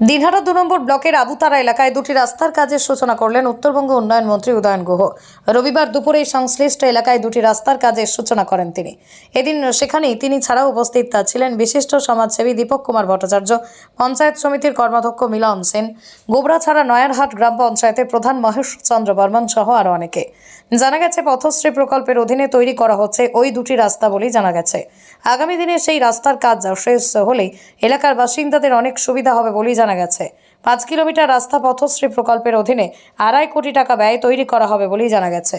দিনহাটা দু নম্বর ব্লকের আবুতারা এলাকায় দুটি রাস্তার কাজের সূচনা করলেন উত্তরবঙ্গ উন্নয়ন মন্ত্রী উদয়ন গুহ। রবিবার দুপুরে সংশ্লিষ্ট এলাকায় দুটি রাস্তার কাজের সূচনা করেন তিনি। এদিন সেখানেই তিনি ছাড়াও উপস্থিত ছিলেন বিশিষ্ট সমাজসেবী দীপক কুমার ভট্টাচার্য, পঞ্চায়েত সমিতির কর্মাধ্যক্ষ মিলন সেন, গোবরাছাড়া নয়ারহাট গ্রাম পঞ্চায়েতের প্রধান মহেশ চন্দ্র বর্মন সহ আরও অনেকে। জানা গেছে, পথশ্রী প্রকল্পের অধীনে তৈরি করা হচ্ছে ওই দুটি রাস্তা বলেই জানা গেছে। আগামী দিনে সেই রাস্তার কাজ শেষ হলে এলাকার বাসিন্দাদের অনেক সুবিধা হবে বলেই জানা গেছে। পাঁচ কিলোমিটার রাস্তা পথশ্রী প্রকল্পের অধীনে আড়াই কোটি টাকা ব্যয় তৈরি করা হবে বলেই জানা গেছে।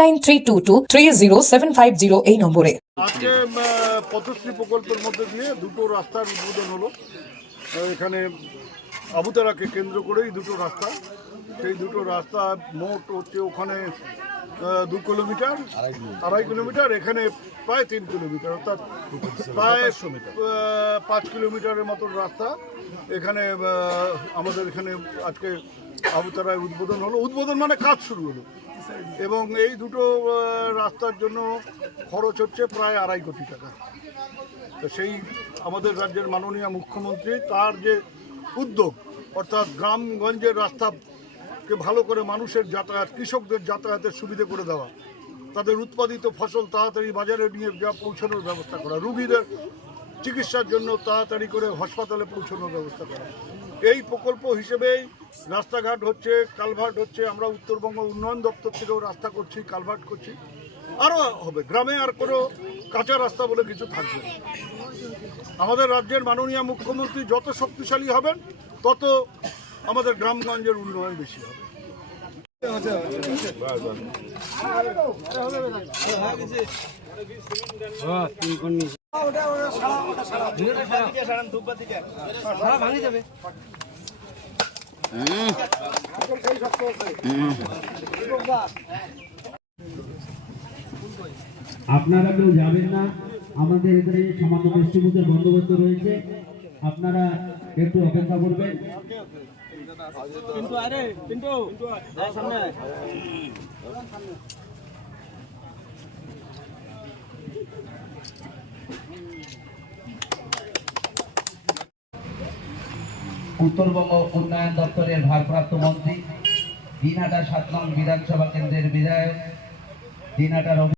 নাইন এই নম্বরে। পথশ্রী প্রকল্পের মধ্যে দিয়ে দুটো রাস্তার উদ্বোধন হলো। এখানে আবুতারাকে কেন্দ্র করেই দুটো রাস্তা। সেই দুটো রাস্তা মোট হচ্ছে ওখানে দু কিলোমিটার, আড়াই কিলোমিটার, এখানে প্রায় তিন কিলোমিটার, অর্থাৎ প্রায় পাঁচ কিলোমিটারের মতো রাস্তা। এখানে আমাদের এখানে আজকে আবুতারায় উদ্বোধন হলো। উদ্বোধন মানে কাজ শুরু হলো। এবং এই দুটো রাস্তার জন্য খরচ হচ্ছে প্রায় আড়াই কোটি টাকা। তো সেই আমাদের রাজ্যের মাননীয় মুখ্যমন্ত্রী তার যে উদ্যোগ, অর্থাৎ গ্রামগঞ্জের রাস্তাকে ভালো করে মানুষের যাতায়াত, কৃষকদের যাতায়াতের সুবিধে করে দেওয়া, তাদের উৎপাদিত ফসল তাড়াতাড়ি বাজারে নিয়ে যা পৌঁছানোর ব্যবস্থা করা, রুগীদের চিকিৎসার জন্য তাড়াতাড়ি করে হাসপাতালে পৌঁছানোর ব্যবস্থা করা এই প্রকল্প হিসেবেই রাস্তাঘাট হচ্ছে কালভার্ট হচ্ছে আমরা উত্তরবঙ্গ উন্নয়ন দপ্তর থেকেও রাস্তা করছি কালভার্ট করছি আরও হবে গ্রামে আর কোনো কাঁচা রাস্তা বলে কিছু থাকবে আমাদের রাজ্যের মাননীয় মুখ্যমন্ত্রী যত শক্তিশালী হবেন তত আমাদের গ্রামগঞ্জের উন্নয়ন বেশি হবে আপনারা কেউ যাবেন না। আমাদের এখানে সামান্য বৃষ্টিমুখের বন্দোবস্ত রয়েছে। আপনারা একটু অপেক্ষা করবেন। উত্তরবঙ্গ উন্নয়ন দপ্তরের ভারপ্রাপ্ত মন্ত্রী দিনহাটা সাত নং বিধানসভা কেন্দ্রের বিধায়ক দিনহাটার